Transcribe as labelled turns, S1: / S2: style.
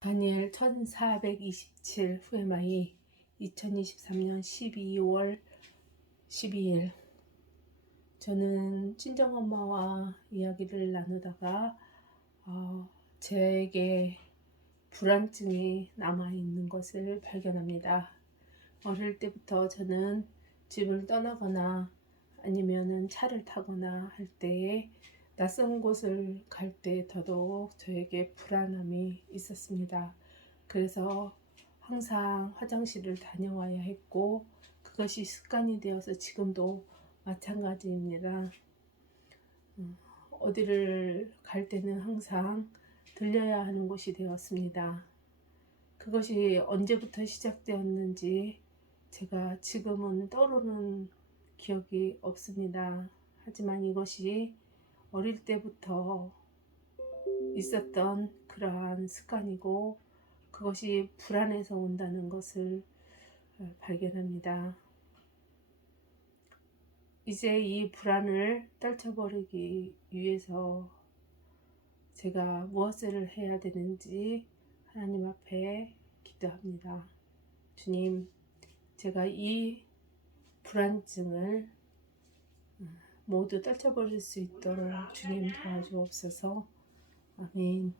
S1: 다니엘 1427 후에마이 2023년 12월 12일 저는 친정엄마와 이야기를 나누다가 어, 제게 불안증이 남아있는 것을 발견합니다. 어릴 때부터 저는 집을 떠나거나 아니면은 차를 타거나 할 때에 낯선 곳을 갈 때 더더욱 저에게 불안함이 있었습니다. 그래서 항상 화장실을 다녀와야 했고 그것이 습관이 되어서 지금도 마찬가지입니다. 음, 어디를 갈 때는 항상 들려야 하는 곳이 되었습니다. 그것이 언제부터 시작되었는지 제가 지금은 떠오르는 기억이 없습니다. 하지만 이것이 어릴 때부터 있었던 그러한 습관이고 그것이 불안해서 온다는 것을 어, 발견합니다. 이제 이 불안을 떨쳐버리기 위해서 제가 무엇을 해야 되는지 하나님 앞에 기도합니다. 주님, 제가 이 불안증을 모두 떨쳐버릴 수 있도록 주님 도와주옵소서. 아멘.